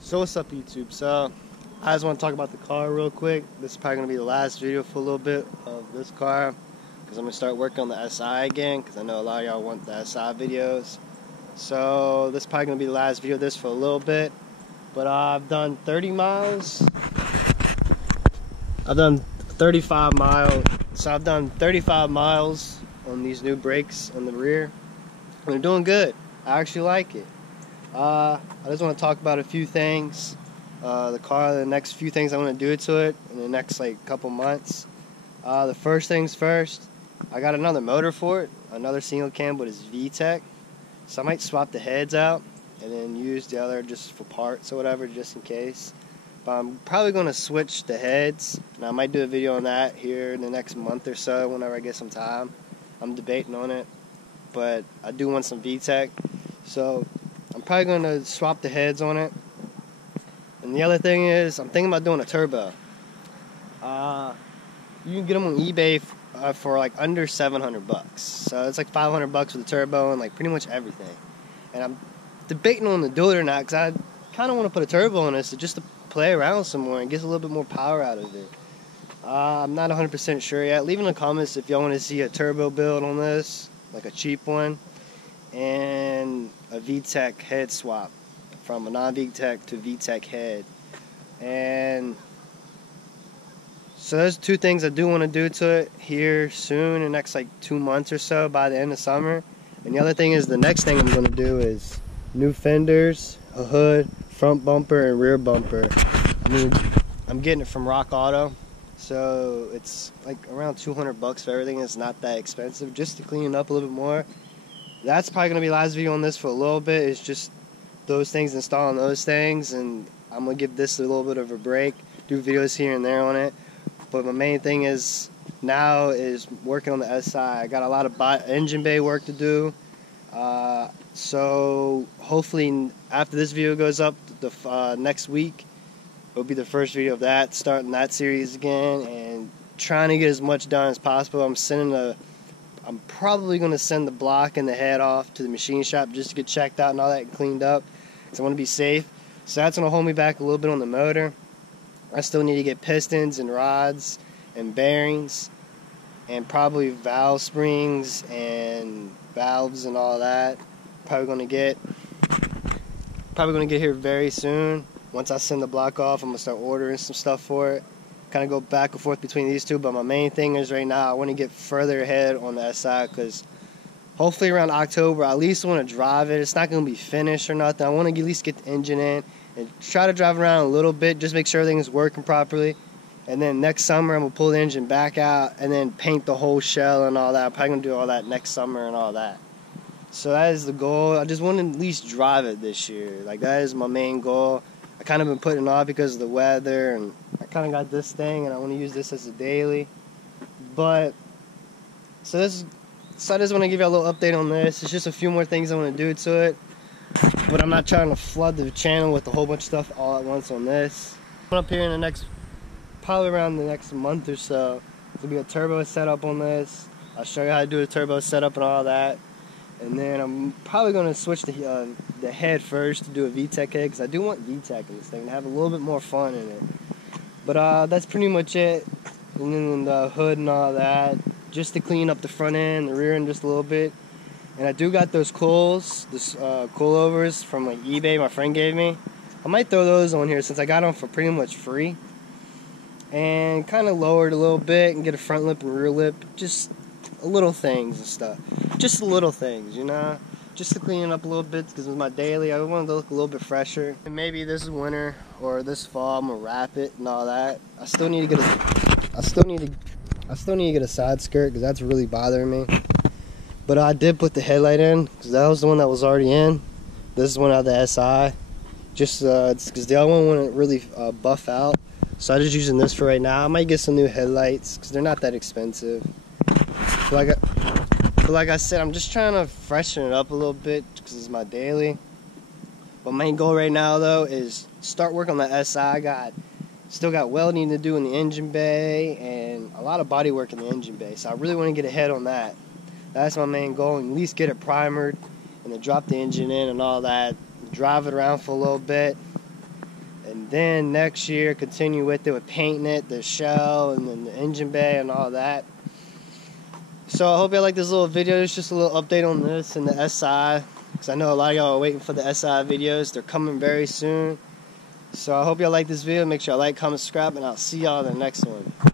So what's up, YouTube? So I just want to talk about the car real quick. This is probably going to be the last video for a little bit of this car, because I'm going to start working on the SI again, because I know a lot of y'all want the SI videos. So this is probably going to be the last video of this for a little bit. But I've done 30 miles. I've done 35 miles. So I've done 35 miles on these new brakes on the rear. And they're doing good. I actually like it. I just want to talk about a few things. The car, the next few things I want to do to it in the next couple months. The first things first, I got another motor for it, another single cam, but it's VTEC. So I might swap the heads out and then use the other just for parts or whatever, just in case. But I'm probably going to switch the heads, and I might do a video on that here in the next month or so whenever I get some time. I'm debating on it, but I do want some VTEC. So I'm probably going to swap the heads on it. And the other thing is, I'm thinking about doing a turbo. You can get them on eBay for like under 700 bucks. So it's like 500 bucks with the turbo and like pretty much everything. And I'm debating on to do it or not, because I kind of want to put a turbo on this just to play around some more and get a little bit more power out of it. I'm not 100% sure yet. Leave in the comments if y'all want to see a turbo build on this, like a cheap one, and a VTEC head swap from a non-VTEC to VTEC head. And so those two things I do want to do to it here soon, in the next like 2 months or so, by the end of summer. And the other thing is, the next thing I'm going to do is new fenders, a hood, front bumper, and rear bumper. I'm getting it from Rock Auto, so it's like around 200 bucks for everything. It's not that expensive, just to clean it up a little bit more. That's probably going to be the last video on this for a little bit. It's just those things, installing those things, and I'm going to give this a little bit of a break, do videos here and there on it. But my main thing is now is working on the SI. I got a lot of engine bay work to do. So hopefully after this video goes up the next week, it'll be the first video of that, starting that series again and trying to get as much done as possible. I'm probably going to send the block and the head off to the machine shop just to get checked out and all that and cleaned up, because I want to be safe. So that's going to hold me back a little bit on the motor. I still need to get pistons and rods and bearings and probably valve springs and valves and all that. Probably going to get here very soon. Once I send the block off, I'm going to start ordering some stuff for it. Kind of go back and forth between these two, but my main thing is right now I want to get further ahead on the SI, because hopefully around October I at least want to drive it. It's not going to be finished or nothing. I want to at least get the engine in and try to drive around a little bit, just make sure everything is working properly. And then next summer I'm going to pull the engine back out and then paint the whole shell and all that. I'm probably going to do all that next summer and all that. So that is the goal. I just want to at least drive it this year. Like, that is my main goal. I kind of been putting it off because of the weather, and I kind of got this thing and I want to use this as a daily. But so I just want to give you a little update on this. It's just a few more things I want to do to it, but I'm not trying to flood the channel with a whole bunch of stuff all at once on this. Coming up here in the next, probably around the next month or so, there'll be a turbo setup on this. I'll show you how to do a turbo setup and all that. And then I'm probably going to switch the head first to do a VTEC head, because I do want VTEC in this thing to have a little bit more fun in it. But that's pretty much it. And then the hood and all that, just to clean up the front end, the rear end just a little bit. And I do got those coils, coilovers from like eBay my friend gave me. I might throw those on here since I got them for pretty much free. And kind of lower it a little bit and get a front lip and rear lip, just little things and stuff. Just little things, you know, just to clean it up a little bit, because with my daily I want it to look a little bit fresher. And maybe this winter or this fall I'm gonna wrap it and all that. I still need to get a side skirt, because that's really bothering me. But I did put the headlight in, because that was the one that was already in. This is one out of the SI, just because the other one wouldn't really buff out. So I'm just using this for right now. I might get some new headlights, because they're not that expensive. But like I said, I'm just trying to freshen it up a little bit, because it's my daily. My main goal right now, though, is start work on the SI. Still got welding to do in the engine bay and a lot of body work in the engine bay. So I really want to get ahead on that. That's my main goal, and at least get it primered and then drop the engine in and all that. Drive it around for a little bit. And then next year, continue with it with painting it, the shell, and then the engine bay and all that. So I hope y'all like this little video. It's just a little update on this and the SI. Because I know a lot of y'all are waiting for the SI videos. They're coming very soon. So I hope y'all like this video. Make sure y'all like, comment, subscribe, and I'll see y'all in the next one.